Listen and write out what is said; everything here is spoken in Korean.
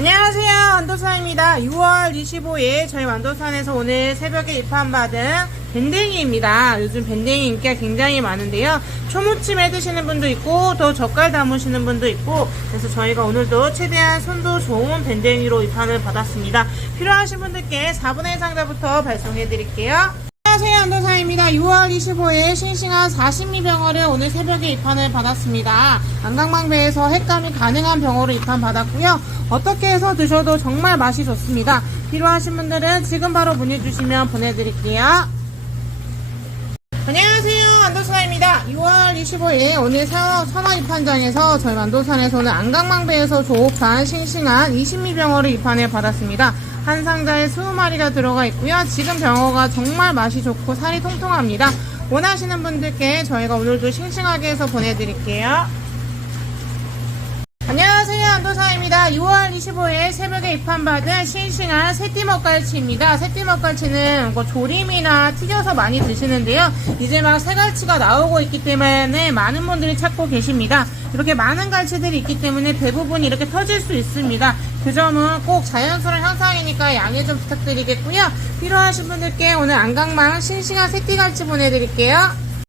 안녕하세요. 완도산입니다. 6월 25일 저희 완도산에서 오늘 새벽에 입판받은 밴댕이입니다. 요즘 밴댕이 인기가 굉장히 많은데요. 초무침 해 드시는 분도 있고 또 젓갈 담으시는 분도 있고 그래서 저희가 오늘도 최대한 손도 좋은 밴댕이로 입판을 받았습니다. 필요하신 분들께 4분의 1 상자부터 발송해 드릴게요. 안녕하세요. 안도사입니다. 6월 25일 싱싱한 40미 병어를 오늘 새벽에 입판을 받았습니다. 안강망배에서 횟감이 가능한 병어로 입판 받았고요. 어떻게 해서 드셔도 정말 맛이 좋습니다. 필요하신 분들은 지금 바로 문의 주시면 보내드릴게요. 안녕하세요. 안도사입니다. 6월 25일 오늘 선- 선화 입판장에서 저희 만도산에서는 안강망배에서 조업한 싱싱한 20미 병어를 입판을 받았습니다. 한 상자에 20마리가 들어가 있고요. 지금 병어가 정말 맛이 좋고 살이 통통합니다. 원하시는 분들께 저희가 오늘도 싱싱하게 해서 보내드릴게요. 안도사입니다. 6월 25일 새벽에 입판받은 싱싱한 새띠먹갈치입니다. 새띠먹갈치는 뭐 조림이나 튀겨서 많이 드시는데요. 이제 막 새갈치가 나오고 있기 때문에 많은 분들이 찾고 계십니다. 이렇게 많은 갈치들이 있기 때문에 대부분 이렇게 터질 수 있습니다. 그 점은 꼭 자연스러운 현상이니까 양해 좀 부탁드리겠고요. 필요하신 분들께 오늘 안강망 싱싱한 새띠갈치 보내드릴게요.